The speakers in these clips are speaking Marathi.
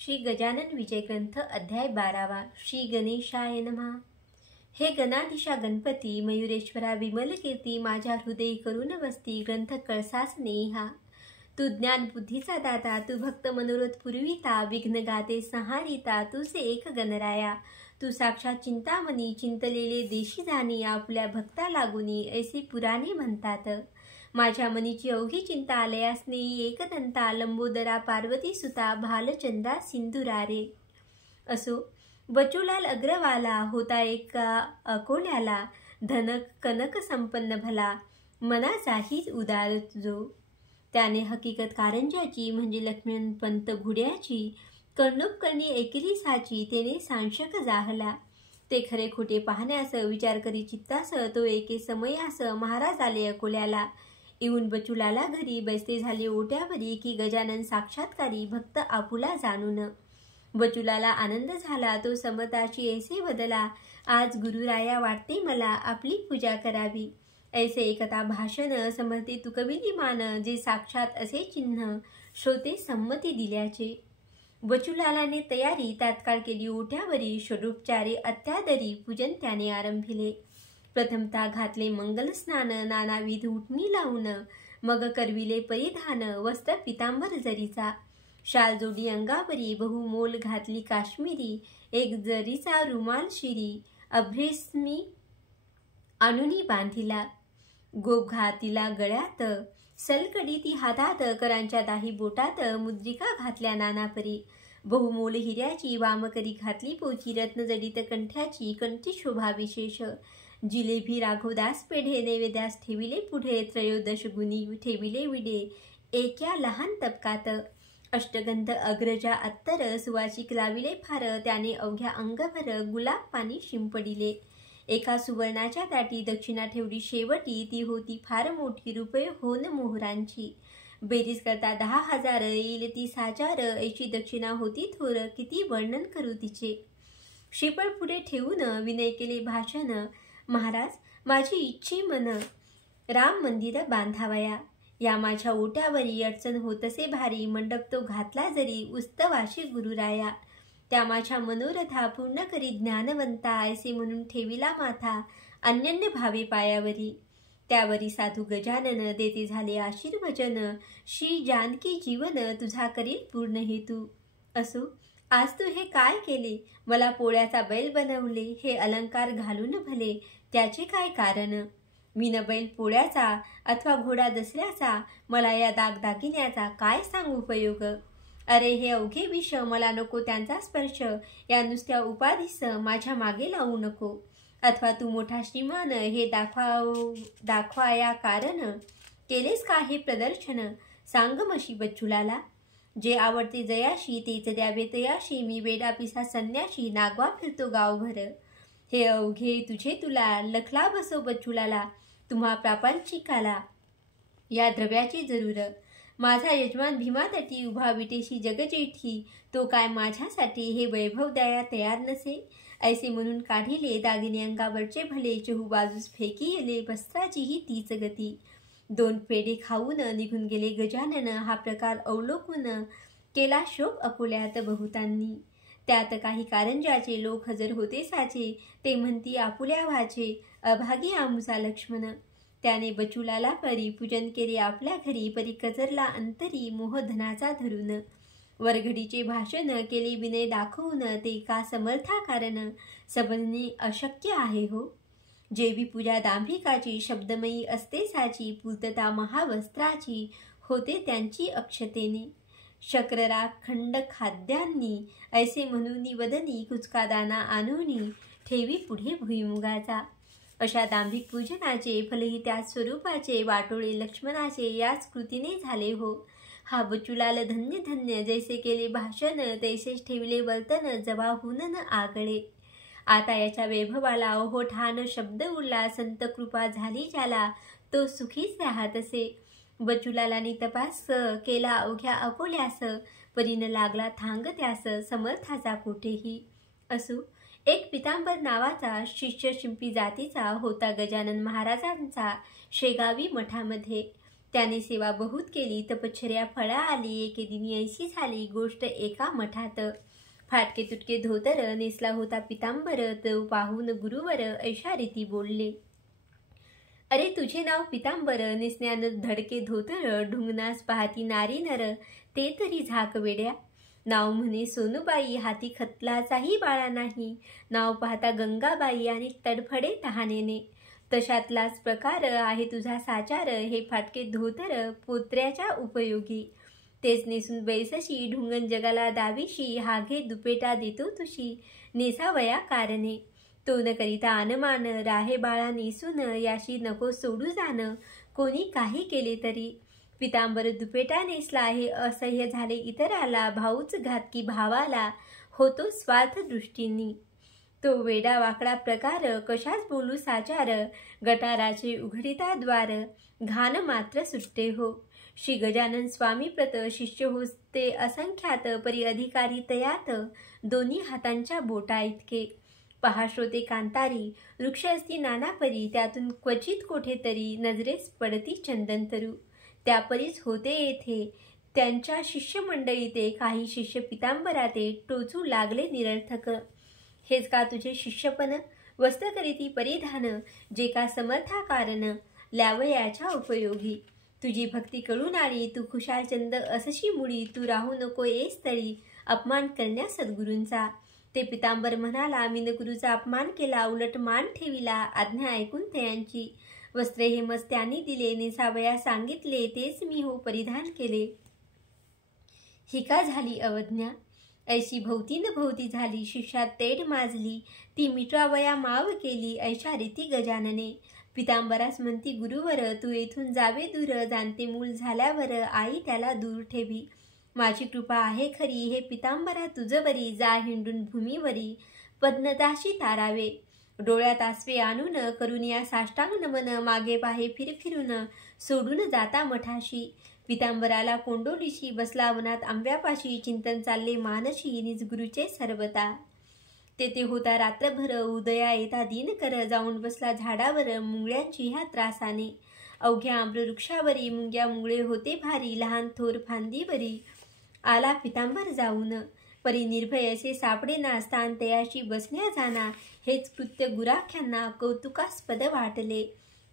श्री गजानन विजय ग्रंथ अध्याय 12 श्री गणेशाय नमः। हे गणाधीशा गणपती मयुरेश्वरा विमल कीर्ती माझ्या हृदयी करून वसती ग्रंथ कळसास नेहा। तू ज्ञान बुद्धीचा दाता, तू भक्त मनोरथ पुरविता, विघ्न गाते संहारिता, तूच एक गणराया। तू साक्षात चिंतामणी, चिंतलेले देशी जाणी, आपल्या भक्ता लागुनी ऐसे पुराणे म्हणतात। माझ्या मनीची अवघी चिंता आलयास नेई एकदंता, लंबोदरा पार्वती सुता, भालचंद्रा सिंधुरारे। असो बचूलाल अग्रवाला होता एका अकोल्याला, धनक कनक संपन्न भला, मनाचाही उदार जो। त्याने हकीकत कारंजाची म्हणजे लक्ष्मणपंत घुड्याची, कर्णोपकर्णी ऐकली साची, तेने सांशक जाहला। ते खरे खोटे पाहण्यास विचार करी चित्तास, तो एके समयास महाराज आले अकोल्याला। येऊन बचूलाला घरी बैसते झाले ओट्यावरी, की गजानन साक्षात्कारी भक्त आपुला जाणून। बचूलाला आनंद झाला, तो समताची ऐसे बदला, आज गुरुराया वाटते मला आपली पूजा करावी। ऐसे एकता भाषण समर्थे तुकविली मान, जे साक्षात असे चिन्ह श्रोते संमती दिल्याचे। बचूलालाने तयारी तात्काळ केली ओट्यावरी, षडोपचारे अत्यादरी पूजन त्याने आरंभिले। प्रथमता घातले मंगल स्नान, नानाविध उठणी लावून, मग करविले परिधान वस्त्र पितांबर जरीचा। शाल जोडी अंगावरी बहुमोल घातली काश्मीरी, एक जरीचा रुमाल शिरी, अभ्रेस्मी आणुनी बांधिला। गोप घातिला गळ्यात, सलकडी ती हातात, करांच्या दाही बोटात, मुद्रिका घातल्या नानापरी। बहुमोल हिऱ्याची वामकरी घातली पोची, रत्नजडित कंठ्याची कंठी शोभा विशेष। जिलेबी राघवदास पेढे नैवेद्यास ठेविले पुढे, त्रयोदश गुणी ठेविले विडे एका लहान तपकात। अष्टगंध अग्रजा अत्तर सुवासिक लाविले फार, त्याने अवघ्या अंगभर गुलाब पाणी शिंपडिले। एका सुवर्णाच्या ताटी दक्षिणा ठेवली शेवटी, ती होती फार मोठी रुपये होन मोहरांची। बेरीज करता 10,000 येईल ती साचार, ऐशी दक्षिणा होती थोर, किती वर्णन करू तिचे। श्रीफळ पुढे ठेवून विनय केले भाषण, महाराज माझी इच्छी मन राम मंदिर बांधावया। या माझ्या ओट्यावरी अडचण होतसे भारी, मंडप तो घातला जरी उस्तवाशी गुरुराया। त्या माझ्या मनोरथा पूर्ण करी ज्ञानवंता, ऐसे म्हणून ठेविला माथा अन्यन्य भावे पायावरी। त्यावरी साधू गजानन देते झाले आशीर्वचन, श्री जानकी जीवन तुझा करील पूर्ण हेतू। असो आज तू हे काय केले, मला पोळ्याचा बैल बनवले, हे अलंकार घालून भले, त्याचे काय कारण। मी न बैल पोळ्याचा अथवा घोडा दसऱ्याचा, मला या दागदागिन्याचा काय सांगू उपयोग। अरे हे अवघे विष मला नको त्यांचा स्पर्श, या नुसत्या उपाधीस माझ्या मागे लावू नको। अथवा तू मोठा श्रीमान हे दाखवाया कारण, केलेस का हे प्रदर्शन, सांग मशी बचूलाला। जे आवडते जयाशी तेच द्यावे तयाशी, मी वेडा पिसा संन्याशी नागवा फिरतो गावभर। हे अवघे तुझे तुला लखला बसो बचूलाला, तुम्हा प्रापंचिकाला या द्रव्याची जरूर। माझा यजमान भीमातटी उभा विटेशी जगजेठी, तो काय माझ्यासाठी हे वैभव द्याया तयार नसे। ऐसे म्हणून काढिले दागिने अंगावरचे भले, चहू बाजूस फेकी येले वस्त्राचीही तीच गती। 2 पेढे खाऊन निघून गेले गजानन, हा प्रकार अवलोकून केला शोक अकोल्यात बहुतांनी। त्यात काही कारंजाचे लोक हजर होते साचे, ते म्हणती आपुल्या व्हाचे अभागी आमुचा लक्ष्मण। त्याने बचूलाला परी पूजन केले आपल्या घरी, परी कचरला अंतरी मोहधनाचा धरून। वरघडीचे भाषण केले विनय दाखवून, ते का समर्था कारण सबनी अशक्य आहे हो। जेवी पूजा दांभिकाची शब्दमयी असते साची, पूर्तता महावस्त्राची होते त्यांची अक्षतेने। शक्ररा खंड खाद्यांनी ऐसे म्हणून वदनी, कुचका दाना आणूनी ठेवी पुढे भुईमुगाचा। अशा दांभिक पूजनाचे फलही त्याच स्वरूपाचे, वाटोळे लक्ष्मणाचे याच कृतीने झाले हो। हा बचूलाल धन्य धन्य, जैसे केले भाषण तैसेच ठेवले वर्तन, जवाहून न आगळे। आता याच्या वैभवाला ओहोठान शब्द उरला, संत कृपा झाली ज्याला, तो सुखीच राहत असे। बचूलालानी तपास केला अवघ्या अकोल्यास, परीन लागला थांग त्यास समर्थाचा कोठेही। असो एक पितांबर नावाचा शिष्य शिंपी जातीचा होता गजानन महाराजांचा शेगावी मठामध्ये। त्याने सेवा बहुत केली, तपश्चर्या फळा आली. एके दिनी ऐशी झाली गोष्ट एका मठात. फाटके तुटके धोतर नेसला होता पितांबर, तो पाहून गुरुवर ऐशा रीती बोलले. अरे तुझे नाव पितांबर, नेसण्यानं धडके धोतर, ढुंगणास पाहती नारी नर, ते तरी झाक वेड्या. नाव म्हणे सोनूबाई, हाती खतलाचाही बाळा नाही. नाव पाहता गंगाबाई आणि तडफडे तहानेने. तशातलाच प्रकार आहे तुझा साचार, हे फाटके धोतर पोत्र्याच्या उपयोगी. तेच नेसून बैसशी, ढुंगण जगाला दावीशी, हा घे दुपेटा देतो तुशी, नेसावया कारणे. तो न करिता अनमान, राहे बाळा नेसून, याशी नको सोडू जाण, कोणी काही केले तरी. पितांबर दुपेटा नेसला, हे असह्य झाले इतराला, भाऊच घातकी भावाला, होतो स्वार्थ दृष्टींनी. तो वेडा वाकडा प्रकार, कशाच बोलू साचार, गटाराचे उघडिता द्वार, घाण मात्र सुट्टे हो. श्री गजानन स्वामी प्रत, शिष्य होते असंख्यात, परी अधिकारी तयात, दोन्ही हातांच्या बोटा इतके. पहा श्रोते कांतारी, वृक्ष असती नाना परी, त्यातून क्वचित कोठेतरी नजरेस पडती चंदनतरू. त्यापरीच होते येथे त्यांच्या शिष्यमंडळी ते, काही शिष्य पितांबराते टोचू लागले निरर्थक. हेच का तुझे शिष्यपण, वस्त्र करीती परिधान, जे का समर्था कारण, ल्यावयाच्या उपयोगी. तुझी भक्ती कळून आली, तू खुशाल चंद असशी मुळी, तू राहू नको येस तळी, अपमान करण्या सद्गुरूंचा. ते पितांबर म्हणाला, मीन गुरुचा अपमान केला, उलट मान ठेविला, आज्ञा ऐकून तयांची. वस्त्रे हे मज त्यांनी दिले, नेसावया सांगितले, तेच मी हो परिधान केले. ही का झाली अवज्ञा, ऐशी भोवती न भोवती झाली, शिष्यात तेढ माजली, ती मिटवावया माव केली, ऐशा रीती गजानने. पितांबरास म्हणती गुरुवर, तू येथून जावे दूर, जाणते मूल झाल्यावर आई त्याला दूर ठेवी. माझी कृपा आहे खरी, हे पितांबरा तुझ बरी, जा हिंडून भूमीवरी, पद्मदाशी तारावे. डोळ्यात आसवे आणून, करून या साष्टांग नमन, मागे पाहे फिरफिरून, सोडून जाता मठाशी. पितांबराला कोंडोलीशी, बसला वनात आंब्यापाशी, चिंतन चालले मानशी, निज गुरुचे सर्वता. तेथे होता रात्रभर, उदया येता दिनकर, जाऊन बसला झाडावर, मुंगळ्यांची ह्या त्रासाने. अवघ्या आम्रवृक्षावरी मुंग्या मुंगळे होते भारी, लहान थोर फांदीवरी. आला पितांबर जाऊन, परी निर्भय असे सापडे ना, स्थान तयाशी बसण्या जाना. हेच कृत्य गुराख्यांना कौतुकास्पद वाटले.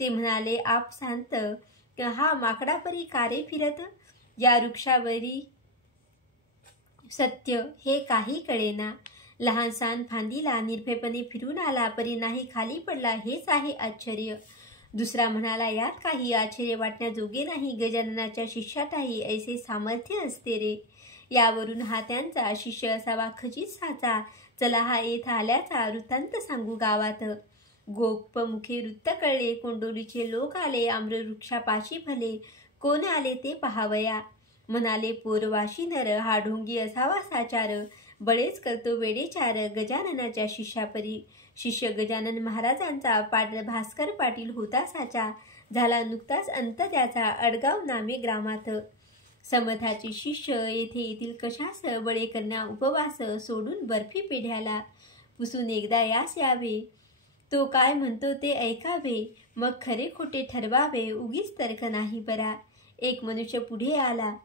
ते म्हणाले, आप शांत, हा माकडा परी कारे फिरत, या वृक्षावरी सत्य हे काही कळेना. लहानसान फांदीला निर्भयपणे फिरून आला, परी नाही खाली पडला, हेच आहे आश्चर्य. दुसरा म्हणाला, यात काही आश्चर्य वाटण्याजोगे नाही, गजाननाच्या शिष्यातही ऐसे सामर्थ्य असते रे. यावरून हा त्यांचा शिष्य असावा खचित साचा. चला हा येथ आल्याचा वृत्तांत सांगू गावात. गोपमुखे वृत्त कळले, कोंडोलीचे लोक आले, आम्रवृक्षापाशी भले, कोण आले ते पाहावया. म्हणाले पोरवाशी नर, हा ढोंगी असावा साचार, बळेच करतो वेडेचार, गजाननाच्या शिष्यापरी. शिष्य गजानन महाराजांचा भास्कर पाटील होता साचा, झाला नुकताच अंत त्याचा, अडगाव नामे ग्रामात. समर्थाचे शिष्य येथे येथील कशास, बळे करण्या उपवास, सोडून बर्फी पेढ्याला. पुसून एकदा यास यावे, तो काय म्हणतो ते ऐकावे, मग खरे खोटे ठरवावे, उगीच तर्क नाही बरा. एक मनुष्य पुढे आला,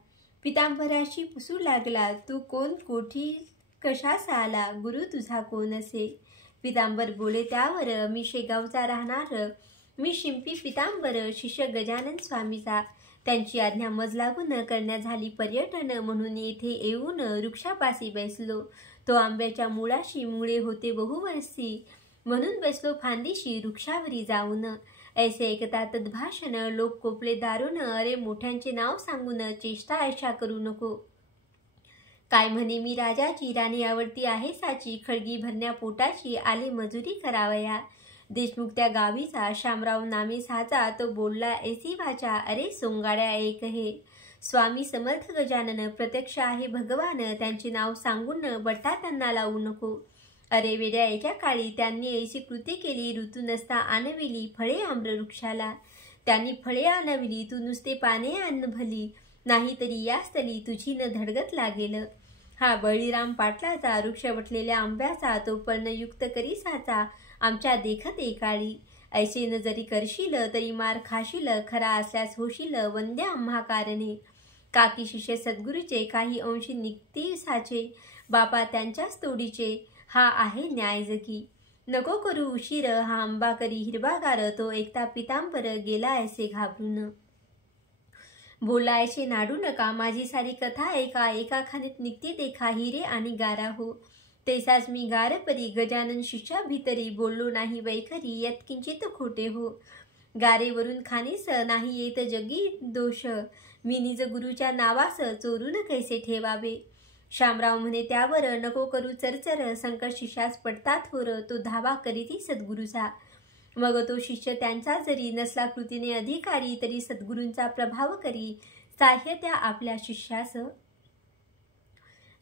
पितांबराशी पुसू लागला, तू कोण, कोठी, कशास आला, गुरु तुझा कोण असे. पितांबर बोले त्यावर, मी शेगावचा राहणार, मी शिंपी पितांबर, शिष्य गजानन स्वामीचा. त्यांची आज्ञा मज लागून करण्या झाली पर्यटन, म्हणून येथे येऊन वृक्षापाशी बैसलो. तो आंब्याच्या मुळाशी, मुळे होते बहुवर्षी, म्हणून बसलो फांदीशी वृक्षावरी जाऊन. ऐसे ऐकता तद्भाषण, लोक कोपले दारुण, अरे मोठ्यांचे नाव सांगून, चेष्टा ऐशा करू नको. काय म्हणे मी राजाची, राणी आवडती आहे साची, खळगी भरण्या पोटाची, आले मजुरी करावया. देशमुख त्या गावीचा, शामराव नामे साचा, तो बोलला ऐसी वाचा, अरे सोंगाड्या ऐक हे. स्वामी समर्थ गजानन प्रत्यक्ष आहे भगवान, त्यांचे नाव सांगून बट्टा त्यांना लावू नको. अरे वेड्या, एका काळी त्यांनी ऐशी कृती केली, ऋतू नसता आणविली फळे आम्रवृक्षाला. त्यांनी फळे आणविली, तू नुसते पाने आण भली, नाहीतरी या स्थली तुझी न धडगत लागेल. हा बळीराम पाटलाचा, वृक्ष वटलेल्या आंब्याचा, तो पर्णयुक्त करी साचा, आमच्या देखत एकाळी. ऐसे न जरी करशील तरी मार खाशील, खरा असल्यास होशील वंद्य आम्हा कारणे. काकी शिष्य सद्गुरूचे, काही अंशी निघती साचे, बापा त्यांच्याच तोडीचे, हा आहे न्याय जगी. नको करू उशीर, हा आंबा करी हिरवागार, तो एकटा पितांबर गेला ऐसे घाबरून. बोलायचे नाडू नका, माझी सारी कथा ऐका, एका खाणीत निघती देखा हिरे आणि गारा हो. तैसाच मी गार परी, गजानन शिष्या भीतरी, बोललो नाही वैखरी, यात किंचित खोटे हो. गारेवरून खानीस नाही येत जगी दोष, मी निज गुरुच्या नावास चोरून कैसे ठेवावे. शामराव म्हणे त्यावर, नको करू चरचर, संकट शिष्यास पडतात होर, तो धावा करीती सद्गुरूचा. मग तो शिष्य त्यांचा जरी नसला कृतीने अधिकारी, तरी सद्गुरूंचा प्रभाव करी साह्य त्या आपल्या शिष्यास.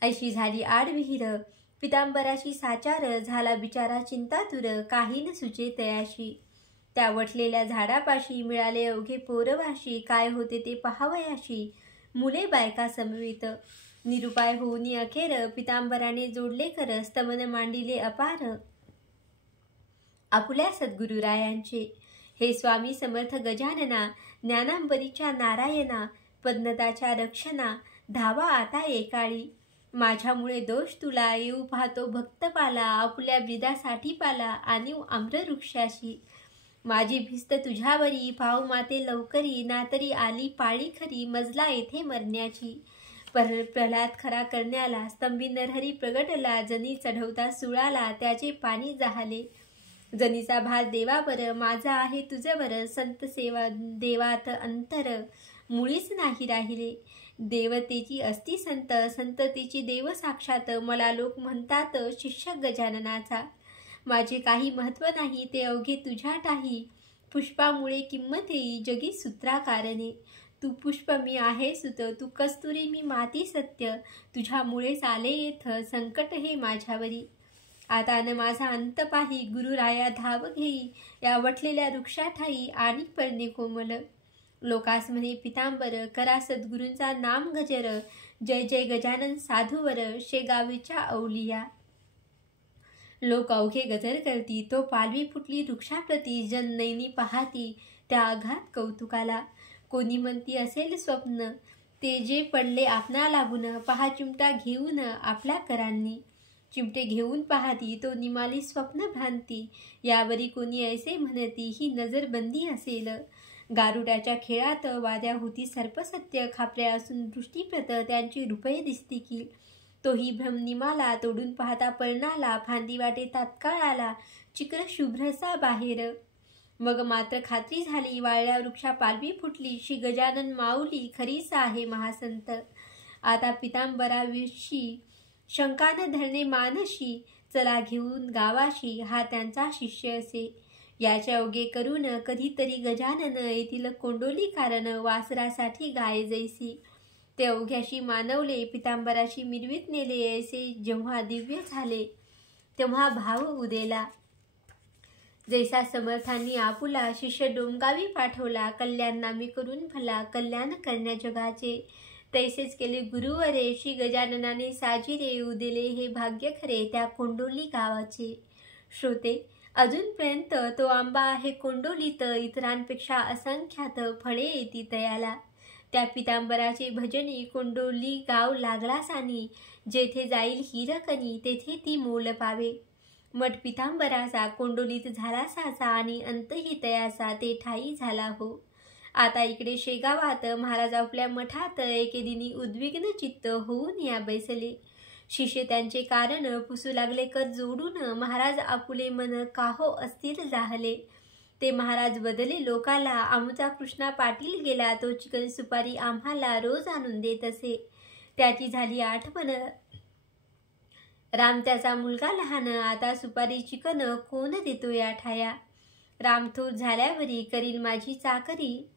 ऐशी झाली आड विहीर, पितांबराशी साचार, झाला बिचारा चिंतातुर, काही न सुचे तयाशी. त्या वटलेल्या झाडापाशी मिळाले अवघे पोरवाशी, काय होते ते पहावयाशी, मुले बायका समवेत. निरुपाय होऊनी अखेर, पितांबराने जोडले कर, स्तवन मांडिले अपार आपुल्या सद्गुरुरायांचे. हे स्वामी समर्थ गजानना, ज्ञानांबरीच्या नारायणा, पद्मताच्या रक्षणा, धावा आता एकाळी. माझ्यामुळे दोष तुला, येऊ पाहतो भक्त पाला, आपुल्या ब्रिदासाठी पाला आणि आम्रवृक्षाशी. माझी भिस्त तुझ्यावरी, पाव माते लवकरी, ना तरी आली पाळी खरी, मजला येथे मरण्याची. प्रल्हाद खरा करण्याला, स्तंभी नरहरी प्रगटला, जनी चढवता सुळाला, त्याचे पाणी जहाले. जनीचा भार देवावर, माझा आहे तुझवर, संत सेवा देवात अंतर, मुळीच नाही राहिले. देवतेची असती संत, संततेची देव साक्षात, मला लोक म्हणतात शिष्य गजाननाचा. माझे काही महत्व नाही, ते अवघे तुझ्या टाही, पुष्पामुळे किंमत येई जगी सूत्राकारणे. तू पुष्प मी आहे सुत, तू कस्तुरी मी माती सत्य, तुझ्यामुळेच आले येथ संकट हे माझ्यावरी. आता न माझा अंत पाही, गुरुराया धाव घेई, या वटलेल्या वृक्षाठाई आणि परणे कोमल. लोकास म्हणे पितांबर, करा सद्गुरूंचा नाम गजर, जय जय गजानन साधूवर, शेगावीच्या अवलिया. लोक अवघे गजर करती, तो पालवी फुटली वृक्षाप्रती, जन नैनी पाहाती त्या अघात कौतुकाला. कोणी म्हणती असेल स्वप्न, ते जे पडले आपणा लागून, पहा चिमटा घेऊन आपल्या करांनी. चिमटे घेऊन पाहती, तो निमाली स्वप्न भ्रांती, यावरी कोणी ऐसे म्हणती, ही नजरबंदी असेल. गारुड्याच्या खेळात वाद्या होती सर्पसत्य, खापऱ्या असून दृष्टीप्रत त्यांची रुपये दिसती की. तोही भ्रम निमाला, तोडून पाहता पळणाला, फांदी वाटे तात्काळ आला, चिक्र शुभ्रसा बाहेर. मग मात्र खात्री झाली, वाळल्या वृक्षा पालवी फुटली, श्री गजानन माऊली खरीच आहे महासंत. आता पितांबराविषयी शंका न धरणे मानशी, चला घेऊन गावाशी, हा त्यांचा शिष्य असे. याचे अवघे करून कधीतरी गजानन येथील कोंडोली कारण, वासरासाठी गाय जैसी. ते अवघ्याशी मानवले, पितांबराशी मिरवीत नेले, ऐसे जेव्हा दिव्य झाले, तेव्हा भाव उदेला. जैसा समर्थांनी आपुला शिष्य डोंगावी पाठवला, कल्याण नामे करून भला, कल्याण करण्या जगाचे. तैसेच केले गुरुवरे, श्री गजाननाने साजिरे, उदेले हे भाग्य खरे त्या कोंडोली गावाचे. श्रोते, अजूनपर्यंत तो आंबा आहे कोंडोलीत, इतरांपेक्षा असंख्यात फळे येती तयाला. त्या पितांबराचे भजनी, कोंडोली गाव लागला सानी, जेथे जाईल हिरकणी, तेथे ती मोल पावे. मठ पितांबराचा कोंडोलीत झाला साचा, आणि अंतही तयाचा ते ठाई झाला हो. आता इकडे शेगावात महाराज आपल्या मठात एके दिनी उद्विग्न चित्त होऊन या बैसले. शिष्य त्यांचे कारण पुसू लागले कर जोडून, महाराज आपुले मन काहो अस्थिर जाहले. ते महाराज बदले लोकाला, आमचा कृष्णा पाटील गेला, तो चिकन सुपारी आम्हाला रोज आणून देत असे. त्याची झाली आठवण, राम त्याचा मुलगा लहान, आता सुपारी चिकन कोण देतो या ठाया. राम थोर झाल्यावरी करील माझी चाकरी,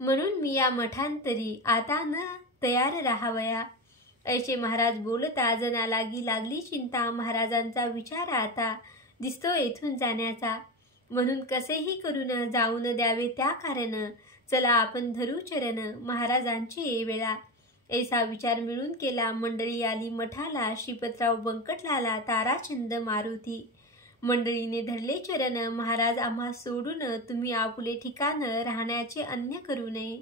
म्हणून मी या मठांतरी आता न तयार राहावया. ऐसे महाराज बोलता जना लागली चिंता, महाराजांचा विचार आता दिसतो येथून जाण्याचा. म्हणून कसेही करून जाऊन द्यावे त्या कारण, चला आपण धरू चरण महाराजांची वेळा. ऐसा विचार मिळून केला, मंडळी आली मठाला, श्रीपतराव बंकटलाला, ताराचंद मारुती. मंडळीने धरले चरण, महाराज आम्हा सोडून तुम्ही आपुले ठिकाण राहण्याचे अन्य करू नये.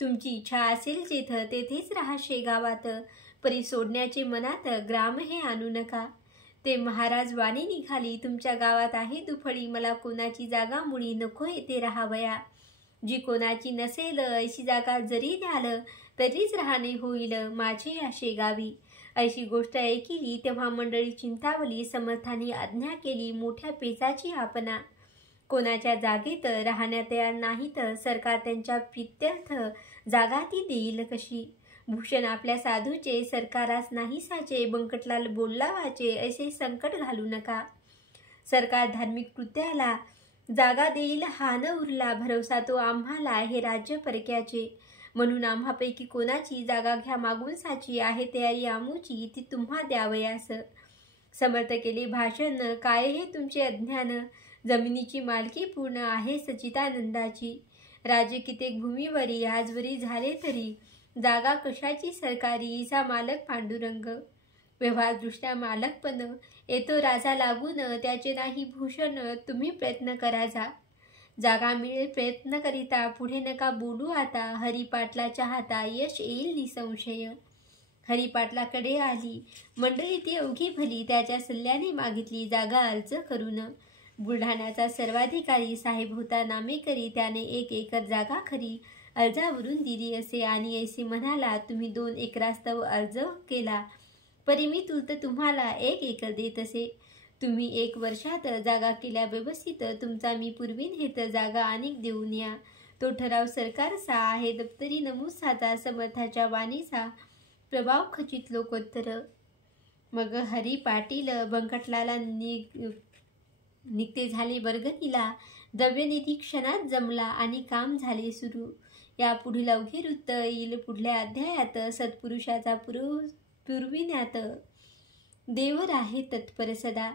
तुमची इच्छा असेल जेथ तेथेच राहा शेगावात, परी सोडण्याचे मनात ग्राम हे आणू नका. ते महाराज वाणी निघाली, तुमच्या गावात आहे दुफळी, मला कोणाची जागा मुळी नको येथे राहावया. जी कोणाची नसेल ऐशी जागा जरी द्याल तरीच राहणे होईल माझे या शेगावी. अशी गोष्ट ऐकिली तेव्हा मंडळी चिंतावली. समर्थांनी आज्ञा केली मोठ्या पेचाची आपणा. कोणाच्या जागेत राहण्यात तयार नाहीत, सरकार त्यांच्या प्रित्यर्थ जागा ती देईल कशी. भूषण आपल्या साधूचे सरकारास नाही साचे, बंकटलाल बोलला वाचे असे संकट घालू नका. सरकार धार्मिक कृत्याला जागा देईल हा न उरला, भरवसा तो आम्हाला हे राज्य परक्याचे. म्हणून आम्हापैकी कोणाची जागा घ्या मागून साची, आहे तयारी आमुची ती तुम्हा द्यावयास. समर्थ केले भाषण, काय हे तुमचे अज्ञान, जमिनीची मालकी पूर्ण आहे सच्चिदानंदाची. राज्य कित्येक भूमीवरी आजवरी झाले तरी, जागा कशाची सरकारी, ईसा मालक पांडुरंग. व्यवहारदृष्ट्या मालकपण येतो राजा लागून, त्याचे नाही भूषण तुम्ही प्रयत्न करा जा. जागा मिळेल प्रयत्न करिता, पुढे नका बोलू आता, हरिपाटला चाहता यश येईल निसंशय. हरिपाटलाकडे आली मंडळी ती अवघी भली, त्याच्या सल्ल्याने मागितली जागा अर्ज करून. बुलढाण्याचा सर्वाधिकारी साहेब होता नामेकरी, त्याने 1 एकर जागा खरी अर्जावरून दिली असे, आणि ऐसे म्हणाला तुम्ही 2 एकरास्तव अर्ज केला, परी मी तुलत तुम्हाला 1 एकर देत असे. तुम्ही 1 वर्षात जागा केल्या व्यवस्थित, तुमचा मी पूर्वीन हेत जागा अनेक देऊन या. तो ठराव सरकारचा आहे दप्तरी नमूद साचा, समर्थाच्या वाणीचा प्रभाव खचित लोकोत्तर. मग हरी पाटील बंकटलाला निघते झाले वर्गणीला, द्रव्यनिधी क्षणात जमला आणि काम झाले सुरू. या पुढील अवघे वृत्त येईल पुढल्या अध्यायात. सत्पुरुषाचा पुरविण्यात देवर आहे तत्पर सदा.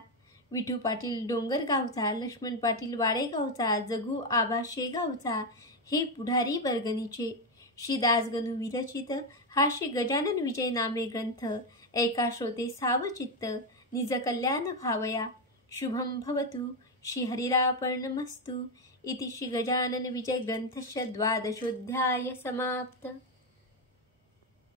विठू पाटील डोंगरगावचा, लक्ष्मण पाटील वाडेगावचा, जगू आबा शेगावचा हे पुढारी वर्गणीचे. श्री दासगणू विरचित हा श्री गजानन विजय नामे ग्रंथ ऐका श्रोते सावचित्त, निज कल्याण भावया. शुभम भवतु. श्री हरिरापणमस्तु. इति श्री गजानन विजय ग्रंथस्य 12ोऽध्याय समाप्त.